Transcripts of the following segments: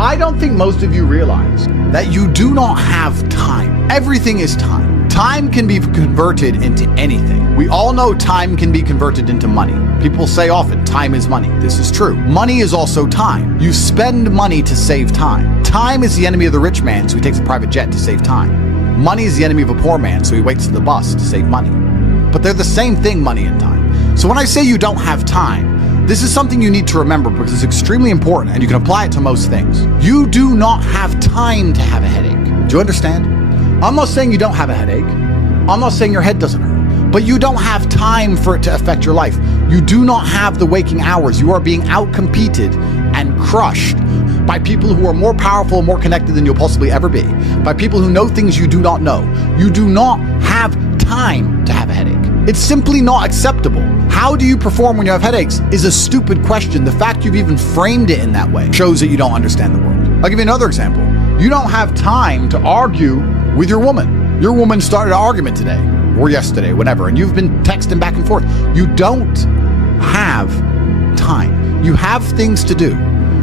I don't think most of you realize that you do not have time. Everything is time. Time can be converted into anything. We all know time can be converted into money. People say often, time is money. This is true. Money is also time. You spend money to save time. Time is the enemy of the rich man, so he takes a private jet to save time. Money is the enemy of a poor man, so he waits for the bus to save money. But they're the same thing, money and time. So when I say you don't have time, this is something you need to remember because it's extremely important and you can apply it to most things. You do not have time to have a headache. Do you understand? I'm not saying you don't have a headache. I'm not saying your head doesn't hurt. But you don't have time for it to affect your life. You do not have the waking hours. You are being outcompeted and crushed by people who are more powerful and more connected than you'll possibly ever be. By people who know things you do not know. You do not have time to have a headache. It's simply not acceptable. How do you perform when you have headaches is a stupid question. The fact you've even framed it in that way shows that you don't understand the world. I'll give you another example. You don't have time to argue with your woman. Your woman started an argument today or yesterday, whatever, and you've been texting back and forth. You don't have time. You have things to do.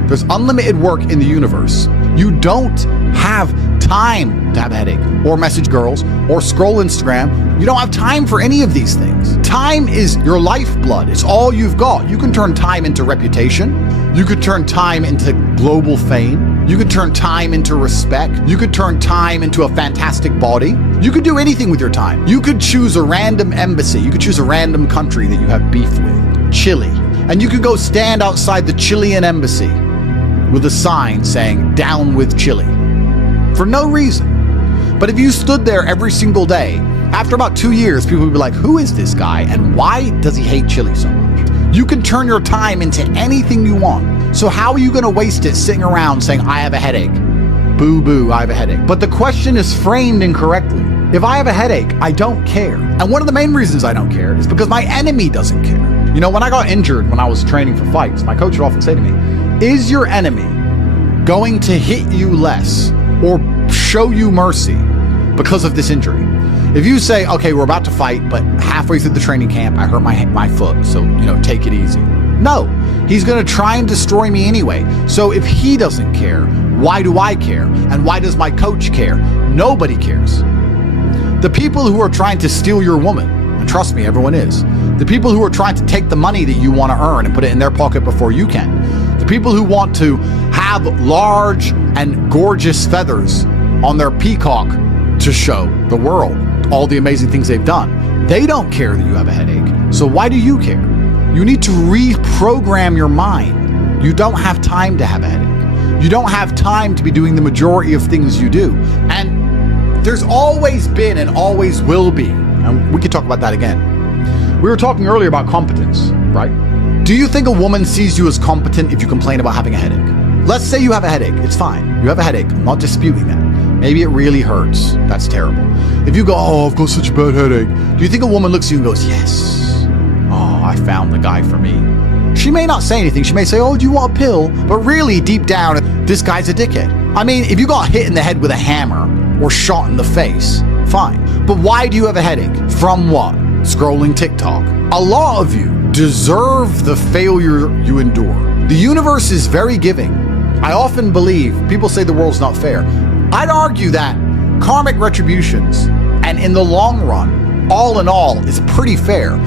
There's unlimited work in the universe. You don't have time to have a headache or message girls or scroll Instagram. You don't have time for any of these things. Time is your lifeblood. It's all you've got. You can turn time into reputation. You could turn time into global fame. You could turn time into respect. You could turn time into a fantastic body. You could do anything with your time. You could choose a random embassy. You could choose a random country that you have beef with. Chile. And you could go stand outside the Chilean embassy with a sign saying, "Down with Chile," for no reason. But if you stood there every single day, after about 2 years, people would be like, who is this guy and why does he hate Chile so much? You can turn your time into anything you want. So how are you going to waste it sitting around saying, I have a headache? Boo boo, I have a headache. But the question is framed incorrectly. If I have a headache, I don't care. And one of the main reasons I don't care is because my enemy doesn't care. You know, when I got injured when I was training for fights, my coach would often say to me, is your enemy going to hit you less or show you mercy because of this injury? If you say, okay, we're about to fight, but halfway through the training camp, I hurt my foot, so, take it easy. No, he's going to try and destroy me anyway. So if he doesn't care, why do I care? And why does my coach care? Nobody cares. The people who are trying to steal your woman, and trust me, everyone is. The people who are trying to take the money that you want to earn and put it in their pocket before you can. The people who want to have large and gorgeous feathers on their peacock to show the world all the amazing things they've done. They don't care that you have a headache. So why do you care? You need to reprogram your mind. You don't have time to have a headache. You don't have time to be doing the majority of things you do. And there's always been and always will be, and we could talk about that again. We were talking earlier about competence, right? Do you think a woman sees you as competent if you complain about having a headache? Let's say you have a headache. It's fine. You have a headache. I'm not disputing that. Maybe it really hurts. That's terrible. If you go, oh, I've got such a bad headache. Do you think a woman looks at you and goes, yes, oh, I found the guy for me? She may not say anything. She may say, oh, do you want a pill? But really, deep down, this guy's a dickhead. I mean, if you got hit in the head with a hammer or shot in the face, fine. But why do you have a headache? From what? Scrolling TikTok. A lot of you deserve the failure you endure. The universe is very giving. I often believe, people say the world's not fair. I'd argue that karmic retributions, and in the long run, all in all, is pretty fair.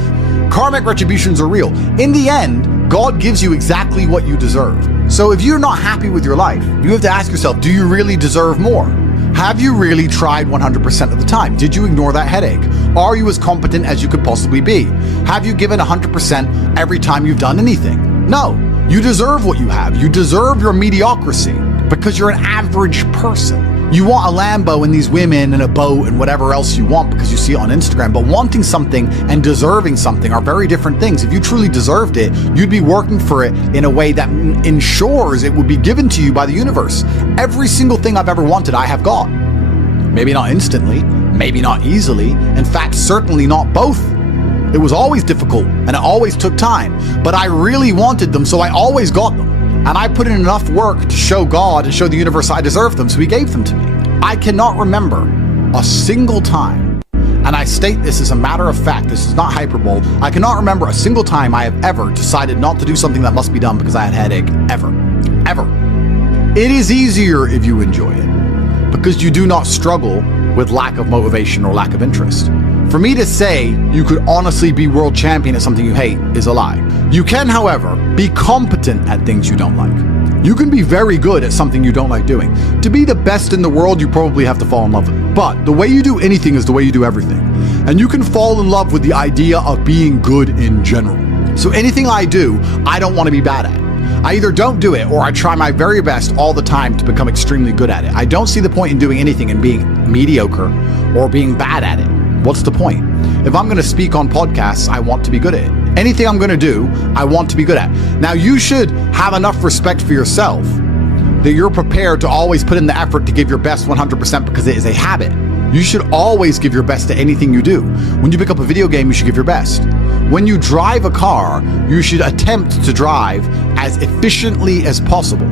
Karmic retributions are real. In the end, God gives you exactly what you deserve. So if you're not happy with your life, you have to ask yourself, do you really deserve more? Have you really tried 100% of the time? Did you ignore that headache? Are you as competent as you could possibly be? Have you given 100% every time you've done anything? No. You deserve what you have. You deserve your mediocrity because you're an average person. You want a Lambo and these women and a boat and whatever else you want because you see it on Instagram, but wanting something and deserving something are very different things. If you truly deserved it, you'd be working for it in a way that ensures it would be given to you by the universe. Every single thing I've ever wanted, I have got. Maybe not instantly, maybe not easily, in fact, certainly not both. It was always difficult and it always took time, but I really wanted them, so I always got them. And I put in enough work to show God and show the universe I deserved them, so he gave them to me. I cannot remember a single time, and I state this as a matter of fact, this is not hyperbole, I cannot remember a single time I have ever decided not to do something that must be done because I had a headache, ever. It is easier if you enjoy it, because you do not struggle with lack of motivation or lack of interest. For me to say you could honestly be world champion at something you hate is a lie. You can, however, be competent at things you don't like. You can be very good at something you don't like doing. To be the best in the world, you probably have to fall in love with it. But the way you do anything is the way you do everything. And you can fall in love with the idea of being good in general. So anything I do, I don't want to be bad at. I either don't do it or I try my very best all the time to become extremely good at it. I don't see the point in doing anything and being mediocre or being bad at it. What's the point? If I'm going to speak on podcasts, I want to be good at it. Anything I'm going to do, I want to be good at. Now, you should have enough respect for yourself that you're prepared to always put in the effort to give your best 100% because it is a habit. You should always give your best to anything you do. When you pick up a video game, you should give your best. When you drive a car, you should attempt to drive as efficiently as possible,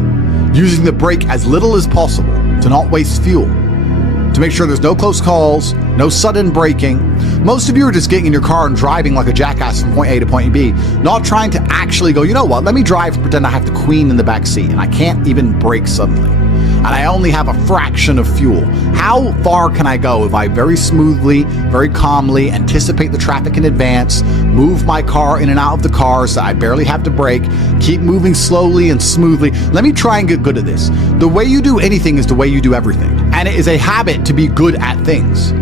using the brake as little as possible to not waste fuel, to make sure there's no close calls, no sudden braking. Most of you are just getting in your car and driving like a jackass from point A to point B, not trying to actually go, you know what, let me drive and pretend I have the queen in the back seat and I can't even brake suddenly. And I only have a fraction of fuel. How far can I go if I very smoothly, very calmly anticipate the traffic in advance, move my car in and out of the cars that I barely have to brake, keep moving slowly and smoothly? Let me try and get good at this. The way you do anything is the way you do everything. And it is a habit to be good at things.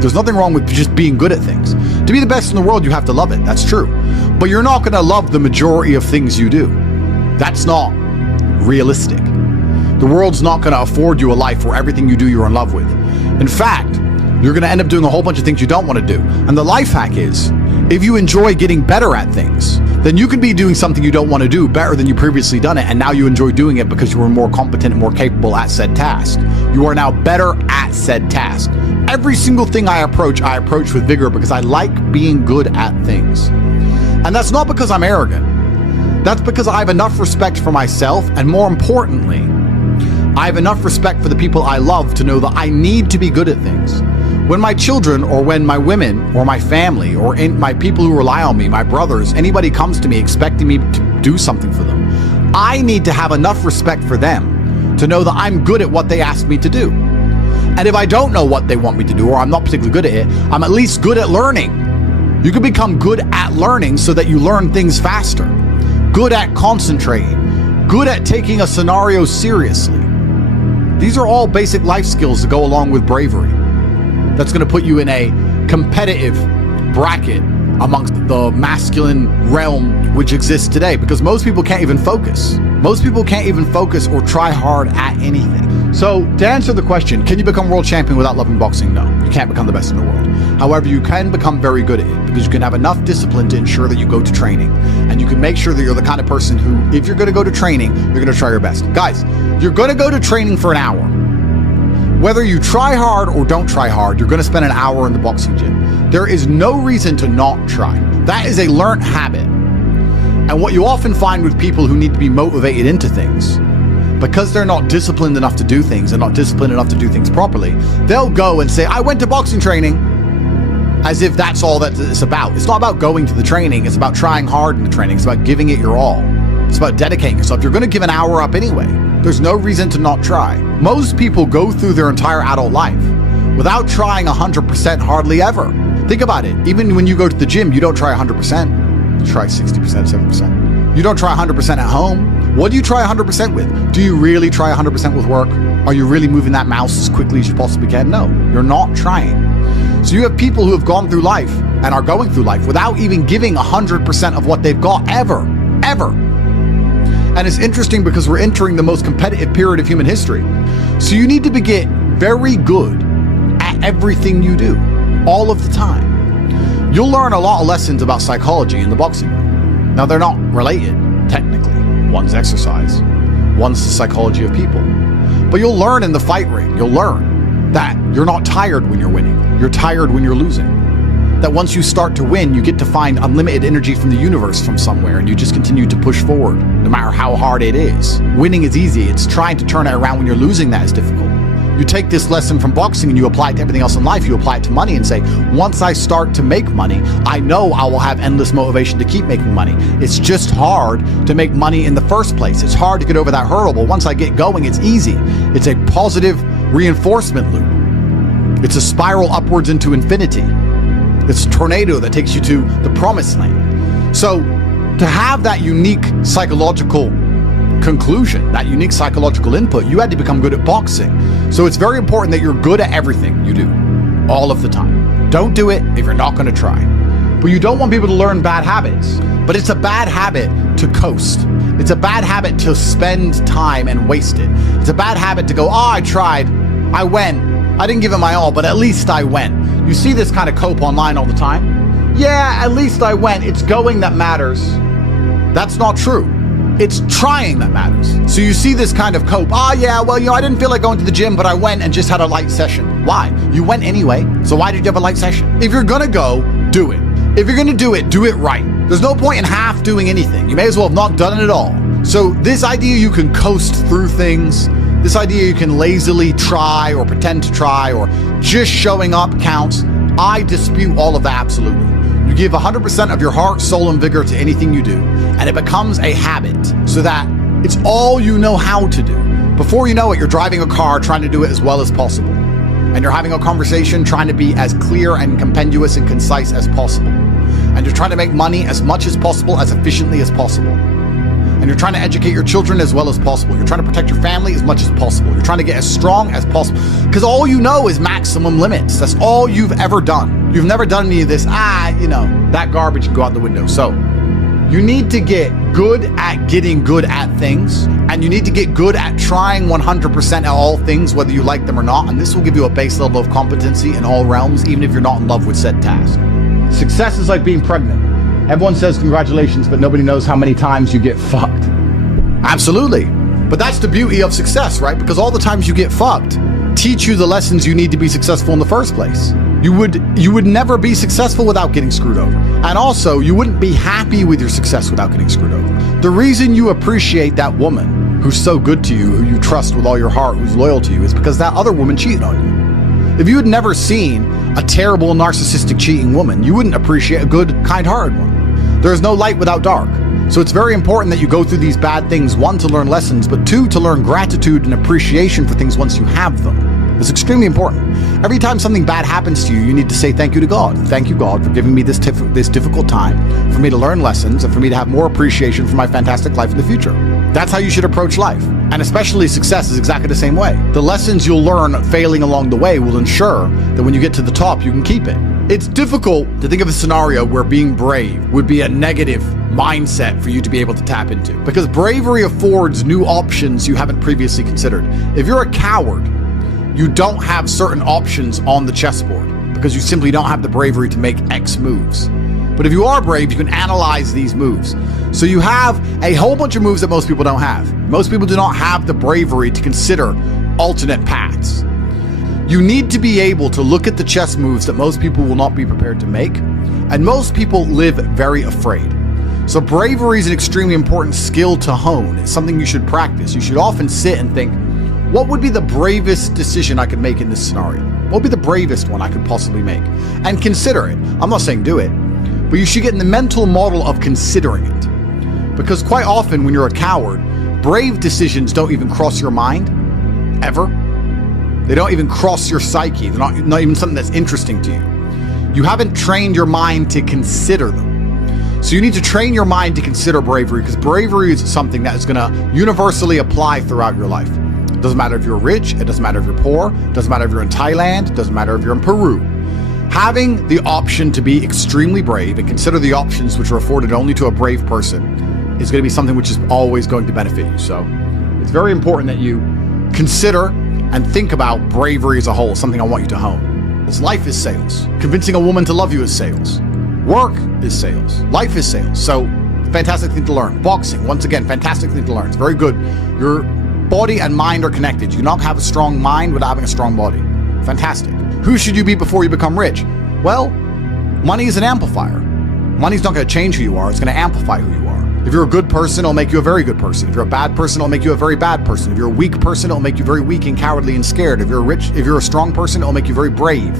There's nothing wrong with just being good at things. To be the best in the world, you have to love it. That's true. But you're not going to love the majority of things you do. That's not realistic. The world's not going to afford you a life where everything you do you're in love with. In fact, you're going to end up doing a whole bunch of things you don't want to do. And the life hack is, if you enjoy getting better at things, then you can be doing something you don't want to do better than you previously done it, and now you enjoy doing it because you were more competent and more capable at said task. You are now better at said task. Every single thing I approach with vigor because I like being good at things. And that's not because I'm arrogant. That's because I have enough respect for myself, and more importantly, I have enough respect for the people I love to know that I need to be good at things. When my children, or when my women, or my family, or my people who rely on me, my brothers, anybody comes to me expecting me to do something for them, I need to have enough respect for them to know that I'm good at what they ask me to do. And if I don't know what they want me to do, or I'm not particularly good at it, I'm at least good at learning. You can become good at learning so that you learn things faster. Good at concentrating. Good at taking a scenario seriously. These are all basic life skills that go along with bravery. That's going to put you in a competitive bracket amongst the masculine realm which exists today, because most people can't even focus. Most people can't even focus or try hard at anything. So to answer the question, can you become world champion without loving boxing? No, you can't become the best in the world. However, you can become very good at it because you can have enough discipline to ensure that you go to training, and you can make sure that you're the kind of person who, if you're going to go to training, you're going to try your best. Guys, you're going to go to training for an hour. Whether you try hard or don't try hard, you're going to spend an hour in the boxing gym. There is no reason to not try. That is a learned habit. And what you often find with people who need to be motivated into things, because they're not disciplined enough to do things and not disciplined enough to do things properly, they'll go and say, I went to boxing training, as if that's all that it's about. It's not about going to the training. It's about trying hard in the training. It's about giving it your all. It's about dedicating yourself. You're going to give an hour up anyway. There's no reason to not try. Most people go through their entire adult life without trying 100% hardly ever. Think about it. Even when you go to the gym, you don't try 100%. You try 60%, 70%. You don't try 100% at home. What do you try 100% with? Do you really try 100% with work? Are you really moving that mouse as quickly as you possibly can? No, you're not trying. So you have people who have gone through life and are going through life without even giving 100% of what they've got ever. And it's interesting because we're entering the most competitive period of human history. So you need to get very good at everything you do, all of the time. You'll learn a lot of lessons about psychology in the boxing ring. Now, they're not related, technically. One's exercise, one's the psychology of people. But you'll learn in the fight ring, you'll learn that you're not tired when you're winning. You're tired when you're losing. That once you start to win, you get to find unlimited energy from the universe from somewhere, and you just continue to push forward, no matter how hard it is. Winning is easy. It's trying to turn it around when you're losing that is difficult. You take this lesson from boxing and you apply it to everything else in life. You apply it to money and say, once I start to make money, I know I will have endless motivation to keep making money. It's just hard to make money in the first place. It's hard to get over that hurdle, but once I get going, it's easy. It's a positive reinforcement loop. It's a spiral upwards into infinity. It's a tornado that takes you to the promised land. So to have that unique psychological conclusion, that unique psychological input, you had to become good at boxing. So it's very important that you're good at everything you do, all of the time. Don't do it if you're not going to try. But you don't want people to learn bad habits. But it's a bad habit to coast. It's a bad habit to spend time and waste it. It's a bad habit to go, I tried, I went, I didn't give it my all, but at least I went. You see this kind of cope online all the time. Yeah, at least I went. It's going that matters. That's not true. It's trying that matters. So you see this kind of cope. I didn't feel like going to the gym, but I went and just had a light session. Why? You went anyway. So why did you have a light session? If you're gonna go, do it. If you're gonna do it right. There's no point in half doing anything. You may as well have not done it at all. So this idea you can coast through things, this idea you can lazily try or pretend to try or just showing up counts, I dispute all of that absolutely. You give 100% of your heart, soul, and vigor to anything you do, and it becomes a habit so that it's all you know how to do. Before you know it, you're driving a car trying to do it as well as possible. And you're having a conversation trying to be as clear and compendious and concise as possible. And you're trying to make money as much as possible, as efficiently as possible. And you're trying to educate your children as well as possible. You're trying to protect your family as much as possible. You're trying to get as strong as possible. Because all you know is maximum limits. That's all you've ever done. You've never done any of this, that garbage can go out the window. So you need to get good at getting good at things. And you need to get good at trying 100% at all things, whether you like them or not. And this will give you a base level of competency in all realms, even if you're not in love with said task. Success is like being pregnant. Everyone says congratulations, but nobody knows how many times you get fucked. Absolutely. But that's the beauty of success, right? Because all the times you get fucked teach you the lessons you need to be successful in the first place. You would never be successful without getting screwed over. And also, you wouldn't be happy with your success without getting screwed over. The reason you appreciate that woman who's so good to you, who you trust with all your heart, who's loyal to you, is because that other woman cheated on you. If you had never seen a terrible, narcissistic, cheating woman, you wouldn't appreciate a good, kind-hearted one. There is no light without dark. So it's very important that you go through these bad things, one, to learn lessons, but two, to learn gratitude and appreciation for things once you have them. It's extremely important. Every time something bad happens to you, you need to say thank you to God. Thank you, God, for giving me this difficult time, for me to learn lessons, and for me to have more appreciation for my fantastic life in the future. That's how you should approach life. And especially success is exactly the same way. The lessons you'll learn failing along the way will ensure that when you get to the top, you can keep it. It's difficult to think of a scenario where being brave would be a negative mindset for you to be able to tap into, because bravery affords new options you haven't previously considered. If you're a coward, you don't have certain options on the chessboard because you simply don't have the bravery to make X moves. But if you are brave, you can analyze these moves. So you have a whole bunch of moves that most people don't have. Most people do not have the bravery to consider alternate paths. You need to be able to look at the chess moves that most people will not be prepared to make, and most people live very afraid. So bravery is an extremely important skill to hone. It's something you should practice. You should often sit and think, what would be the bravest decision I could make in this scenario? What would be the bravest one I could possibly make? And consider it. I'm not saying do it, but you should get in the mental model of considering it. Because quite often when you're a coward, brave decisions don't even cross your mind, ever. They don't even cross your psyche. They're not even something that's interesting to you. You haven't trained your mind to consider them. So you need to train your mind to consider bravery, because bravery is something that is going to universally apply throughout your life. It doesn't matter if you're rich, it doesn't matter if you're poor, it doesn't matter if you're in Thailand, it doesn't matter if you're in Peru. Having the option to be extremely brave and consider the options which are afforded only to a brave person is going to be something which is always going to benefit you. So it's very important that you consider and think about bravery as a whole, something I want you to hone. This life is sales. Convincing a woman to love you is sales. Work is sales. Life is sales. So fantastic thing to learn. Boxing, once again, fantastic thing to learn. It's very good. Your body and mind are connected. You cannot have a strong mind without having a strong body. Fantastic. Who should you be before you become rich? Well, money is an amplifier. Money's not going to change who you are. It's going to amplify who you are. If you're a good person, it'll make you a very good person. If you're a bad person, it'll make you a very bad person. If you're a weak person, it'll make you very weak and cowardly and scared. If you're a strong person, it'll make you very brave.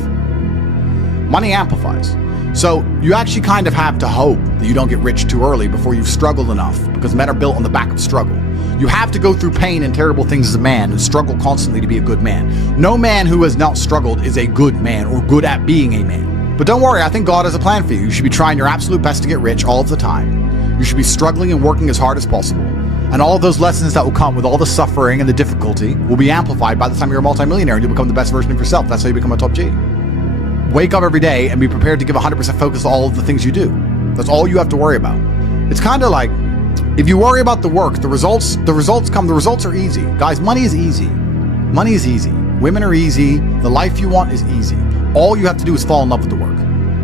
Money amplifies. So you actually kind of have to hope that you don't get rich too early before you've struggled enough, because men are built on the back of struggle. You have to go through pain and terrible things as a man and struggle constantly to be a good man. No man who has not struggled is a good man or good at being a man. But don't worry, I think God has a plan for you. You should be trying your absolute best to get rich all of the time. You should be struggling and working as hard as possible. And all of those lessons that will come with all the suffering and the difficulty will be amplified by the time you're a multimillionaire and you become the best version of yourself. That's how you become a top G. Wake up every day and be prepared to give 100% focus to all of the things you do. That's all you have to worry about. It's kind of like, if you worry about the work, the results come. The results are easy. Guys, money is easy. Money is easy. Women are easy. The life you want is easy. All you have to do is fall in love with the work.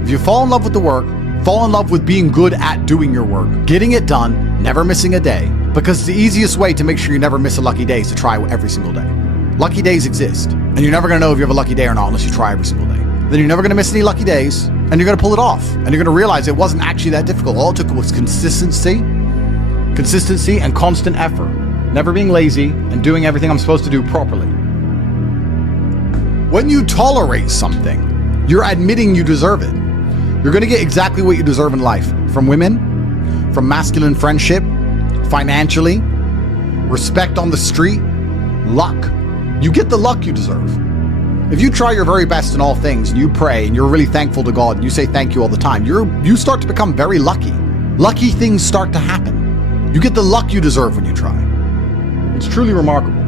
If you fall in love with the work, fall in love with being good at doing your work, getting it done, never missing a day, because the easiest way to make sure you never miss a lucky day is to try every single day. Lucky days exist, and you're never going to know if you have a lucky day or not unless you try every single day. Then you're never going to miss any lucky days, and you're going to pull it off, and you're going to realize it wasn't actually that difficult. All it took was consistency and constant effort, never being lazy and doing everything I'm supposed to do properly. When you tolerate something, you're admitting you deserve it. You're going to get exactly what you deserve in life, from women, from masculine friendship, financially, respect on the street, luck. You get the luck you deserve. If you try your very best in all things and you pray and you're really thankful to God and you say thank you all the time, you start to become very lucky. Lucky things start to happen. You get the luck you deserve when you try. It's truly remarkable.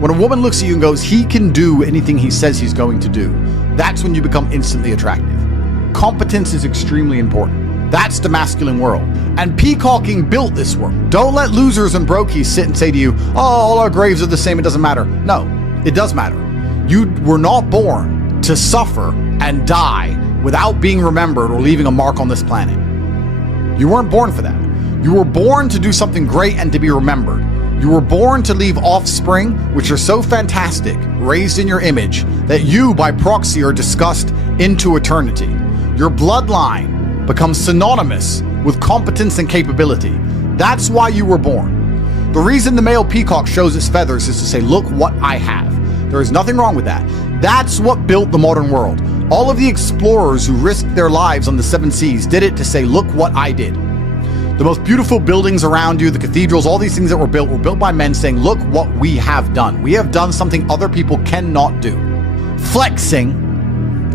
When a woman looks at you and goes, he can do anything he says he's going to do, that's when you become instantly attractive. Competence is extremely important. That's the masculine world. And peacocking built this world. Don't let losers and brokies sit and say to you, oh, all our graves are the same, it doesn't matter. No, it does matter. You were not born to suffer and die without being remembered or leaving a mark on this planet. You weren't born for that. You were born to do something great and to be remembered. You were born to leave offspring, which are so fantastic, raised in your image, that you, by proxy, are discussed into eternity. Your bloodline becomes synonymous with competence and capability. That's why you were born. The reason the male peacock shows its feathers is to say, look what I have. There is nothing wrong with that. That's what built the modern world. All of the explorers who risked their lives on the 7 seas did it to say, look what I did. The most beautiful buildings around you, the cathedrals, all these things that were built by men saying, look what we have done. We have done something other people cannot do. Flexing,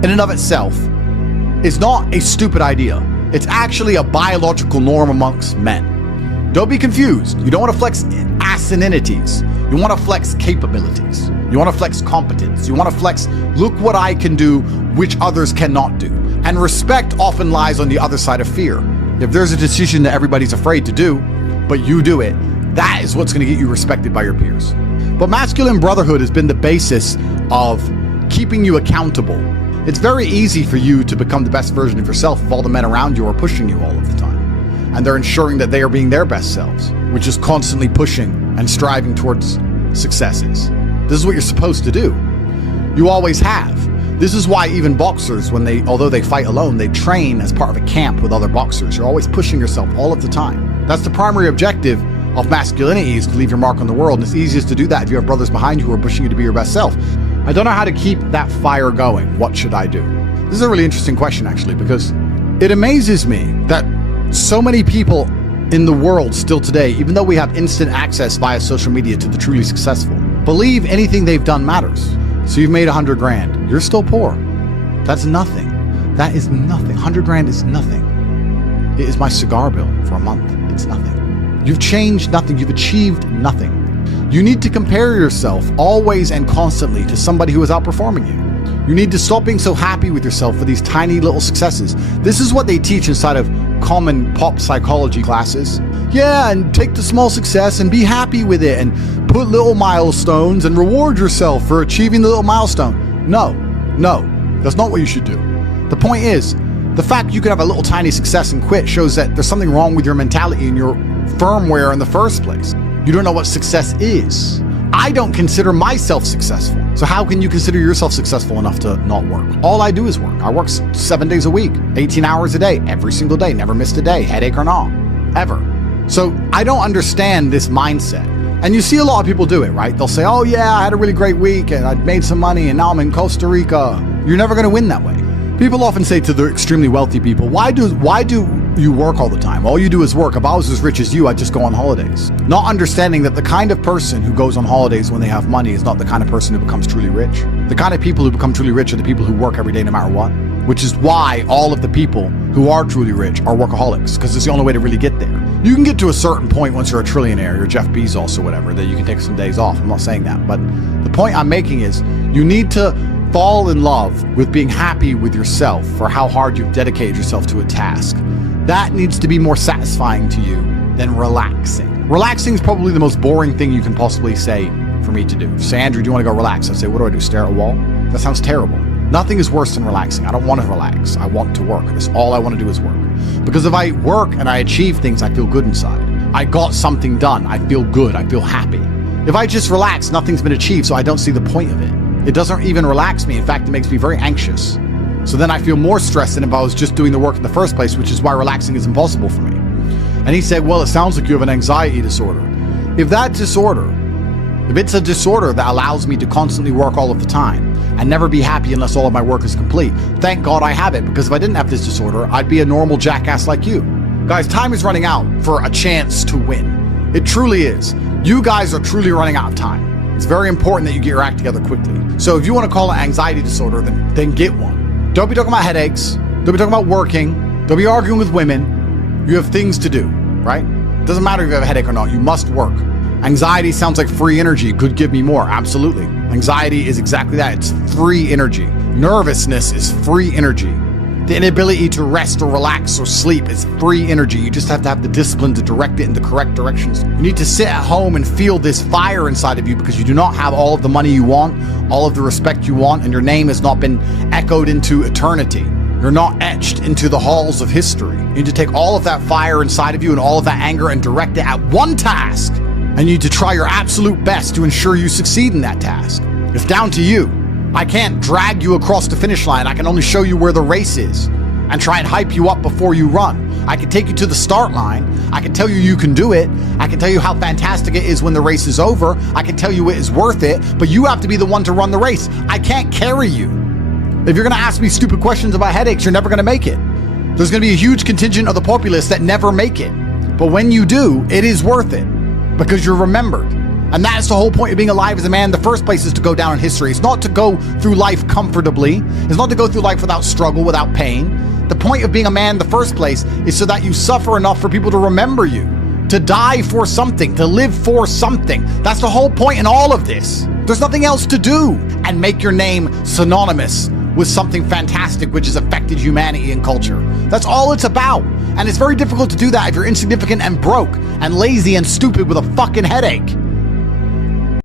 in and of itself, is not a stupid idea. It's actually a biological norm amongst men. Don't be confused. You don't want to flex asininities. You want to flex capabilities. You want to flex competence. You want to flex, look what I can do, which others cannot do. And respect often lies on the other side of fear. If there's a decision that everybody's afraid to do, but you do it, that is what's going to get you respected by your peers. But masculine brotherhood has been the basis of keeping you accountable. It's very easy for you to become the best version of yourself if all the men around you are pushing you all of the time. And they're ensuring that they are being their best selves, which is constantly pushing and striving towards successes. This is what you're supposed to do. You always have. This is why even boxers, although they fight alone, they train as part of a camp with other boxers. You're always pushing yourself all of the time. That's the primary objective of masculinity, is to leave your mark on the world. And it's easiest to do that if you have brothers behind you who are pushing you to be your best self. I don't know how to keep that fire going. What should I do? This is a really interesting question, actually, because it amazes me that so many people in the world still today, even though we have instant access via social media to the truly successful, believe anything they've done matters. So you've made 100 grand. You're still poor. That's nothing. That is nothing. 100 grand is nothing. It is my cigar bill for a month. It's nothing. You've changed nothing. You've achieved nothing. You need to compare yourself always and constantly to somebody who is outperforming you. You need to stop being so happy with yourself for these tiny little successes. This is what they teach inside of common pop psychology classes. Yeah, and take the small success and be happy with it and put little milestones and reward yourself for achieving the little milestone. No, that's not what you should do. The point is, the fact you could have a little tiny success and quit shows that there's something wrong with your mentality and your firmware in the first place. You don't know what success is. I don't consider myself successful. So how can you consider yourself successful enough to not work? All I do is work. I work 7 days a week, 18 hours a day, every single day, never missed a day, headache or not, ever. So I don't understand this mindset. And you see a lot of people do it, right? They'll say, oh yeah, I had a really great week and I made some money and now I'm in Costa Rica. You're never going to win that way. People often say to the extremely wealthy people, why do you work all the time? All you do is work. If I was as rich as you, I'd just go on holidays. Not understanding that the kind of person who goes on holidays when they have money is not the kind of person who becomes truly rich. The kind of people who become truly rich are the people who work every day no matter what. Which is why all of the people who are truly rich are workaholics, because it's the only way to really get there. You can get to a certain point once you're a trillionaire, you're Jeff Bezos or whatever, that you can take some days off. I'm not saying that, but the point I'm making is you need to fall in love with being happy with yourself for how hard you've dedicated yourself to a task. That needs to be more satisfying to you than relaxing. Relaxing is probably the most boring thing you can possibly say for me to do. Say, Andrew, do you want to go relax? I'd say, what do I do, stare at a wall? That sounds terrible. Nothing is worse than relaxing. I don't want to relax. I want to work. That's all I want to do is work. Because if I work and I achieve things, I feel good inside. I got something done. I feel good. I feel happy. If I just relax, nothing's been achieved, so I don't see the point of it. It doesn't even relax me. In fact, it makes me very anxious. So then I feel more stressed than if I was just doing the work in the first place, which is why relaxing is impossible for me. And he said, well, it sounds like you have an anxiety disorder. If it's a disorder that allows me to constantly work all of the time and never be happy unless all of my work is complete, thank God I have it, because if I didn't have this disorder, I'd be a normal jackass like you. Guys, time is running out for a chance to win. It truly is. You guys are truly running out of time. It's very important that you get your act together quickly. So if you want to call it anxiety disorder, then get one. Don't be talking about headaches. Don't be talking about working. Don't be arguing with women. You have things to do, right? It doesn't matter if you have a headache or not. You must work. Anxiety sounds like free energy. Could give me more. Absolutely. Anxiety is exactly that. It's free energy. Nervousness is free energy. The inability to rest or relax or sleep is free energy. You just have to have the discipline to direct it in the correct directions. You need to sit at home and feel this fire inside of you because you do not have all of the money you want, all of the respect you want, and your name has not been echoed into eternity. You're not etched into the halls of history. You need to take all of that fire inside of you and all of that anger and direct it at one task. And you need to try your absolute best to ensure you succeed in that task. It's down to you. I can't drag you across the finish line. I can only show you where the race is and try and hype you up before you run. I can take you to the start line. I can tell you you can do it. I can tell you how fantastic it is when the race is over. I can tell you it is worth it, but you have to be the one to run the race. I can't carry you. If you're gonna ask me stupid questions about headaches, you're never gonna make it. There's gonna be a huge contingent of the populace that never make it. But when you do, it is worth it because you're remembered. And that's the whole point of being alive as a man in the first place, is to go down in history. It's not to go through life comfortably. It's not to go through life without struggle, without pain. The point of being a man in the first place is so that you suffer enough for people to remember you, to die for something, to live for something. That's the whole point in all of this. There's nothing else to do and make your name synonymous with something fantastic which has affected humanity and culture. That's all it's about. And it's very difficult to do that if you're insignificant and broke and lazy and stupid with a fucking headache.